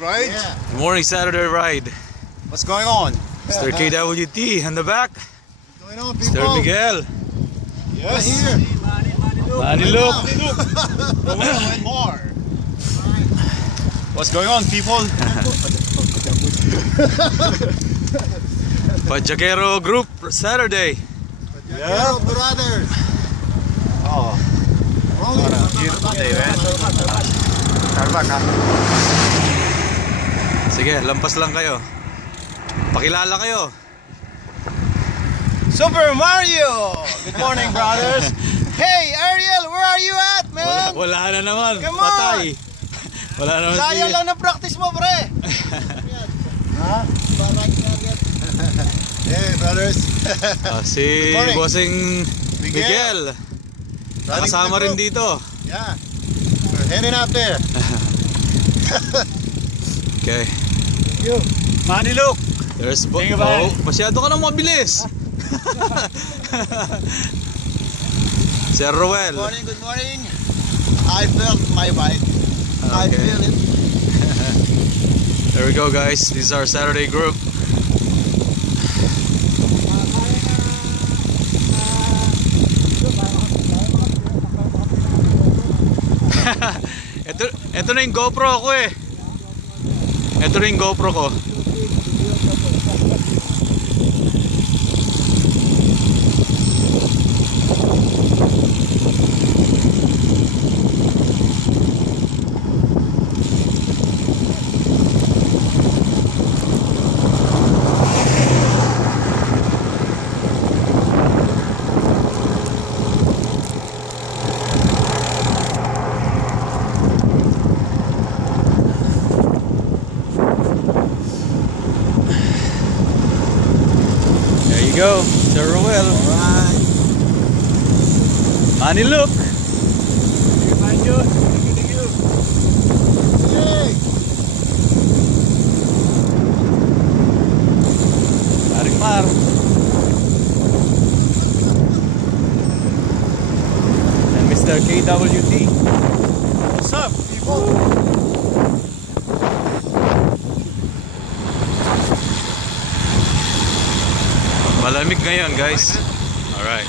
Right? Yeah. Good morning, Saturday ride. What's going on? Mr. KWT in the back. What's going on, people? Mr. Miguel. Yes. Here. Manny Luke. And more. What's going on, people? Pajakero Group Saturday. Yeah, brothers. Oh, Rolling. what a beautiful day, man. Tarbak, ha? Sige, lampas lang kayo. Pakilala kayo. Super Mario! Good morning, brothers. Hey, Ariel, where are you at, man? Wala na naman. Come on. Patay. Wala naman Sayang lang na practice mo, pre. Ha? Hey, brothers. Si Good morning. Bossing Miguel. Running Nakasama with the rin group. dito. Yeah. We're heading out there. Okay. You. Manny Luke. There's Tingin ba? masyado ka nang mabilis. Sir Ruel. Good morning. I felt my bike. I Okay. feel it. There we go, guys. This is our Saturday group. ito na yung GoPro ko eh. Ito na yung GoPro ko. There you go, Sir Ruel. Alright. Manny Luke. Thank you. Hey. Paring Mar. And Mr. KWT. What's up, people? Malamig ngayon, guys. Alright.